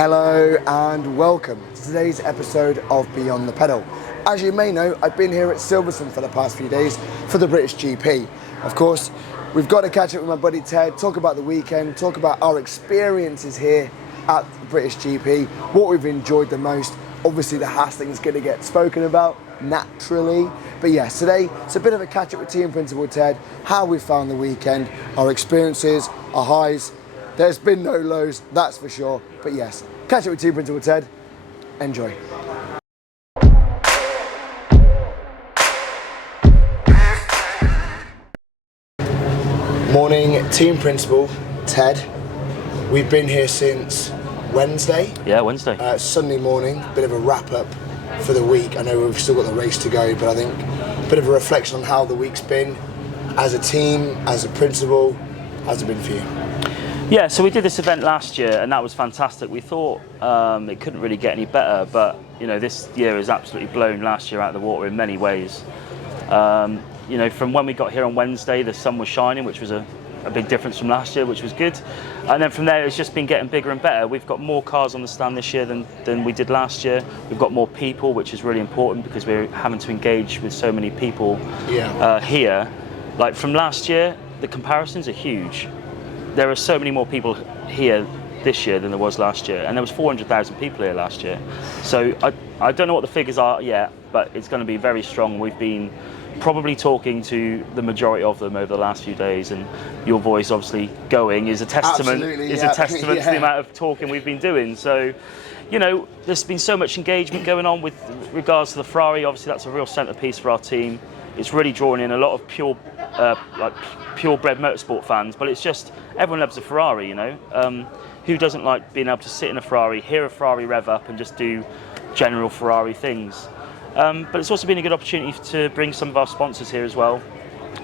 Hello and welcome to today's episode of Beyond the Pedal. As you may know, I've been here at Silverstone for the past few days for the British GP. Of course, we've got to catch up with my buddy Ted, talk about the weekend, talk about our experiences here at the British GP, what we've enjoyed the most. Obviously the Haas thing is going to get spoken about, naturally. But yes, today it's a bit of a catch up with Team Principal Ted, how we found the weekend, our experiences, our highs. There's been no lows, that's for sure. But yes, catch up with Team Principal Ted. Enjoy. Morning, Team Principal Ted. We've been here since Wednesday. Yeah, Wednesday. Sunday morning, bit of a wrap up for the week. I know we've still got the race to go, but I think a bit of a reflection on how the week's been as a team, as a principal. How's it been for you? Yeah, so we did this event last year and that was fantastic. We thought it couldn't really get any better, but you know, this year has absolutely blown last year out of the water in many ways. You know, from when we got here on Wednesday, the sun was shining, which was a big difference from last year, which was good. And then from there, it's just been getting bigger and better. We've got more cars on the stand this year than we did last year. We've got more people, which is really important because we're having to engage with so many people here. Like from last year, the comparisons are huge. There are so many more people here this year than there was last year, and there was 400,000 people here last year. So I don't know what the figures are yet, but it's going to be very strong. We've been probably talking to the majority of them over the last few days, and your voice obviously going is a testament to the amount of talking we've been doing. So, you know, there's been so much engagement going on with regards to the Ferrari. Obviously, that's a real centerpiece for our team. It's really drawing in a lot of purebred motorsport fans, but it's just everyone loves a Ferrari, you know. Who doesn't like being able to sit in a Ferrari, hear a Ferrari rev up, and just do general Ferrari things? But it's also been a good opportunity to bring some of our sponsors here as well.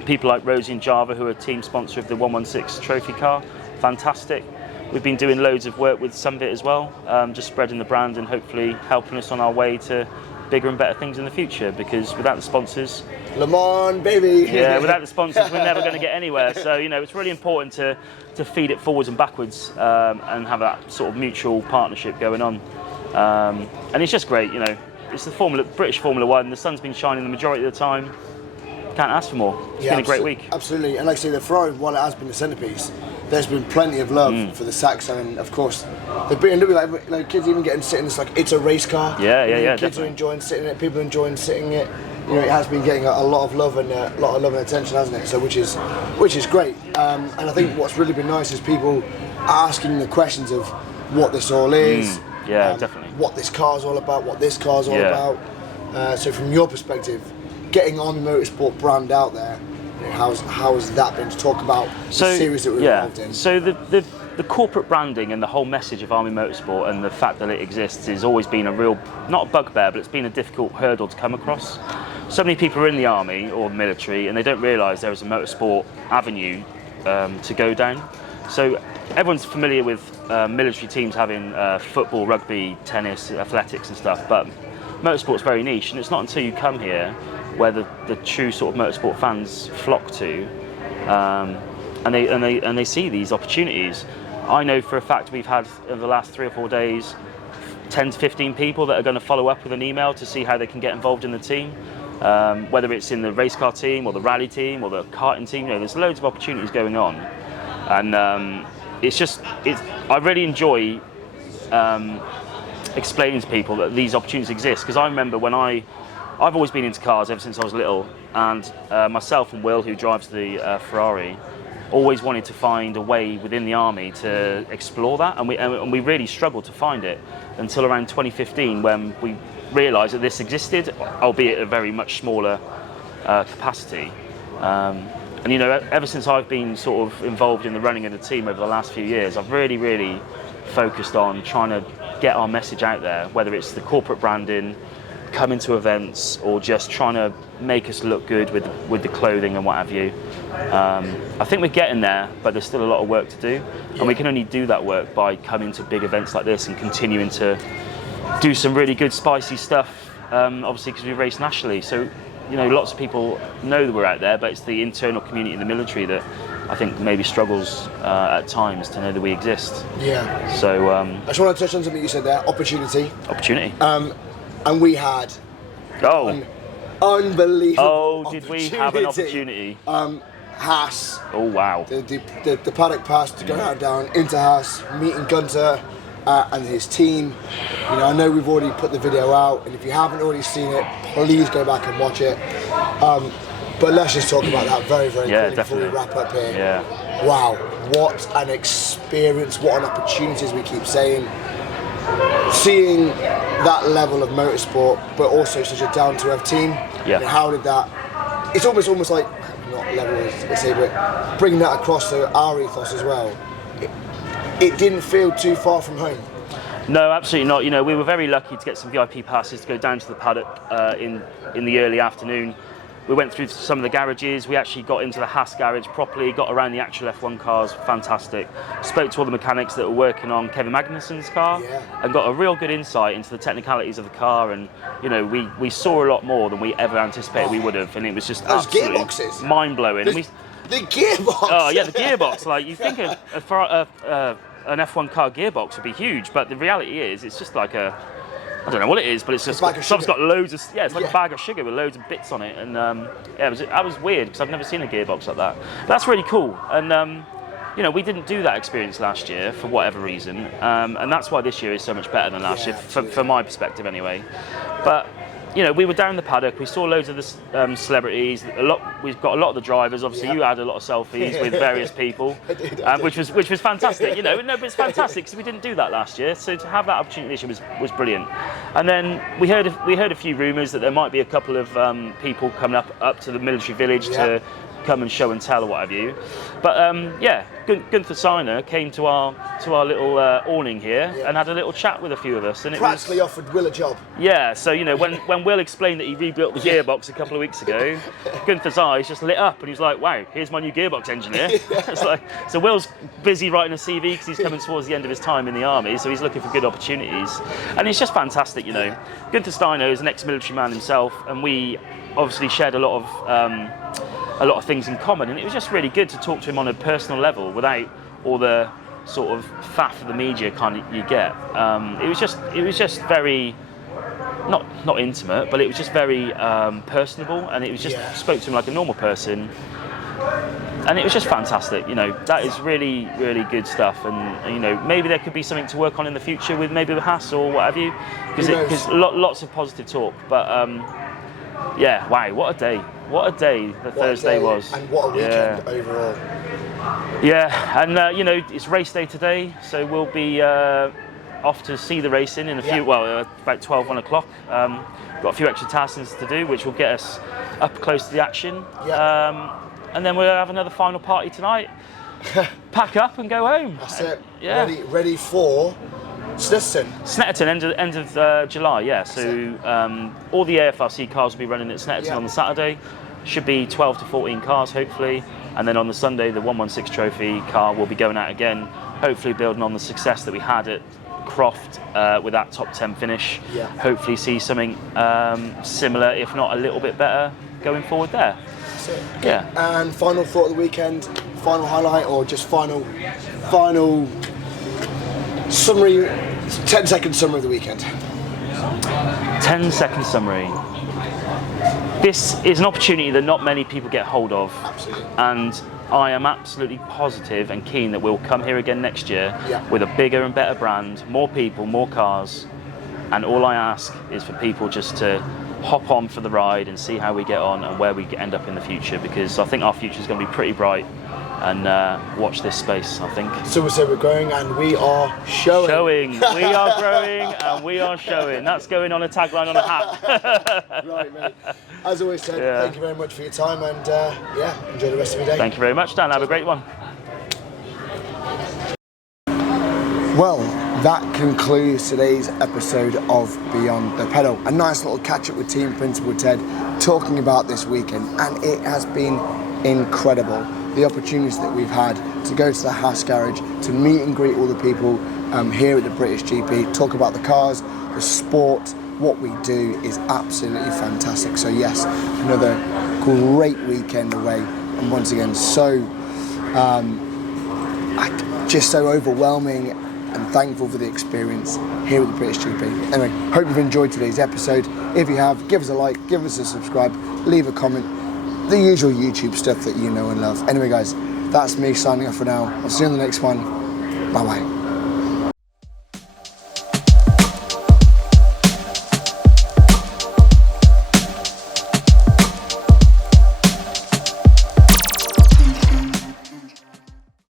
People like Rosie and Java, who are team sponsor of the 116 trophy car. Fantastic. We've been doing loads of work with some of it as well, just spreading the brand and hopefully helping us on our way to bigger and better things in the future, because without the sponsors... Le Mans, baby! Yeah, without the sponsors, we're never going to get anywhere. So, you know, it's really important to feed it forwards and backwards and have that sort of mutual partnership going on. And it's just great, you know. It's the British Formula 1. The sun's been shining the majority of the time. Can't ask for more. It's been a great week. Absolutely. And like I say, the Ferrari, while it has been the centrepiece, there's been plenty of love for the Saxo, and of course, they've been like kids even getting sitting. It's like it's a race car. Yeah. Kids definitely. are enjoying sitting in it. People are enjoying sitting in it. You know, it has been getting a lot of love and attention, hasn't it? So which is great. And I think what's really been nice is people asking the questions of what this all is. Yeah, definitely. What this car's all about, what this car's all about. So from your perspective, getting Army Motorsport brand out there, you know, how has that been to talk about the series that we're involved in? So the corporate branding and the whole message of Army Motorsport and the fact that it exists has always been a real, not a bugbear, but it's been a difficult hurdle to come across. So many people are in the army or the military and they don't realise there is a motorsport avenue to go down. So everyone's familiar with military teams having football, rugby, tennis, athletics and stuff, but motorsport's very niche, and it's not until you come here where the true sort of motorsport fans flock to, and they see these opportunities. I know for a fact we've had, over the last 3 or 4 days, 10 to 15 people that are going to follow up with an email to see how they can get involved in the team, whether it's in the race car team or the rally team or the karting team. You know, there's loads of opportunities going on, and I really enjoy explaining to people that these opportunities exist, because I remember when I've always been into cars ever since I was little, and myself and Will, who drives the Ferrari, always wanted to find a way within the army to explore that, and we really struggled to find it until around 2015 when we realised that this existed, albeit at a very much smaller capacity. And you know, ever since I've been sort of involved in the running of the team over the last few years, I've really focused on trying to get our message out there, whether it's the corporate branding, coming to events, or just trying to make us look good with the clothing and what have you. I think we're getting there, but there's still a lot of work to do, and we can only do that work by coming to big events like this and continuing to do some really good spicy stuff, obviously because we race nationally. So, you know, lots of people know that we're out there, but it's the internal community in the military that I think maybe struggles at times to know that we exist. Yeah. So I just want to touch on something you said there. Opportunity. And we had an unbelievable. Oh, did we have an opportunity? Haas. Oh wow. The paddock pass to go down into Haas, meeting Gunter and his team. You know, I know we've already put the video out, and if you haven't already seen it, please go back and watch it. But let's just talk about that very, very quickly before we wrap up here. Yeah. Wow, what an experience, what an opportunity, as we keep saying. Seeing that level of motorsport, but also such a down-to-earth team. Yeah. And how did that? It's almost like, not level as they say, but bringing that across to our ethos as well. It didn't feel too far from home. No, absolutely not. You know, we were very lucky to get some VIP passes to go down to the paddock in the early afternoon. We went through some of the garages. We actually got into the Haas garage properly, got around the actual F1 cars, fantastic. Spoke to all the mechanics that were working on Kevin Magnussen's car, and got a real good insight into the technicalities of the car. And you know, we saw a lot more than we ever anticipated we would have, and it was just absolutely mind blowing. The gearbox. Oh yeah, the gearbox. Like you think an F1 car gearbox would be huge, but the reality is, it's just like I don't know what it is, but it's just it's got loads of it's like a bag of sugar with loads of bits on it, and that was weird because I've never seen a gearbox like that. But that's really cool, and you know, we didn't do that experience last year for whatever reason, and that's why this year is so much better than last year, from my perspective anyway. But you know, we were down the paddock. We saw loads of the celebrities. We've got a lot of the drivers. Obviously, you had a lot of selfies with various people, which was fantastic. You know, no, but it's fantastic because we didn't do that last year. So to have that opportunity this year was brilliant. And then we heard a few rumours that there might be a couple of people coming up to the military village to come and show and tell or what have you. But Gunther Steiner came to our little awning here and had a little chat with a few of us, and practically offered Will a job. Yeah, so you know, when Will explained that he rebuilt the gearbox a couple of weeks ago, Gunther's eyes just lit up and he was like, wow, here's my new gearbox engineer. It's like, so Will's busy writing a CV because he's coming towards the end of his time in the army, so he's looking for good opportunities, and it's just fantastic. You know, Gunther Steiner is an ex-military man himself, and we obviously shared a lot of things in common, and it was just really good to talk to him on a personal level without all the sort of faff of the media kind of you get. It was just very not intimate, but it was just very personable, and it was just spoke to him like a normal person, and it was just fantastic. You know, that is really, really good stuff, and you know, maybe there could be something to work on in the future with maybe with Haas or what have you, because lots of positive talk. But yeah, wow, what a day! What a day Thursday was, and what a weekend overall. Yeah, and you know, it's race day today, so we'll be off to see the racing in a few. Well, about 1 o'clock. Got a few extra tasks to do, which will get us up close to the action. And then we'll have another final party tonight. Pack up and go home. That's it. Yeah. Ready for Snetterton, end of July, yeah. So all the AFRC cars will be running at Snetterton on the Saturday. Should be 12 to 14 cars, hopefully. And then on the Sunday, the 116 Trophy car will be going out again, hopefully building on the success that we had at Croft with that top 10 finish. Hopefully see something similar, if not a little bit better, going forward there. That's it. Yeah. And final thought of the weekend, final highlight, or just final summary, 10-second summary of the weekend. 10-second summary. This is an opportunity that not many people get hold of. Absolutely. And I am absolutely positive and keen that we'll come here again next year with a bigger and better brand, more people, more cars. And all I ask is for people just to hop on for the ride and see how we get on and where we end up in the future, because I think our future is going to be pretty bright. And watch this space, I think. So we're growing and we are showing. We are growing and we are showing. That's going on a tagline on a hat. Right, mate. As always, Ted, thank you very much for your time, and enjoy the rest of your day. Thank you very much, Dan. Have a great one. Well, that concludes today's episode of Beyond the Pedal. A nice little catch up with Team Principal Ted, talking about this weekend, and it has been incredible. The opportunities that we've had to go to the Haas garage, to meet and greet all the people here at the British GP, talk about the cars, the sport, what we do is absolutely fantastic. So yes, another great weekend away, and once again so Just so overwhelming and thankful for the experience here at the British GP. Anyway, hope you've enjoyed today's episode. If you have, give us a like, give us a subscribe, leave a comment, the usual YouTube stuff that you know and love. Anyway guys, that's me signing off for now. I'll see you on the next one. Bye bye.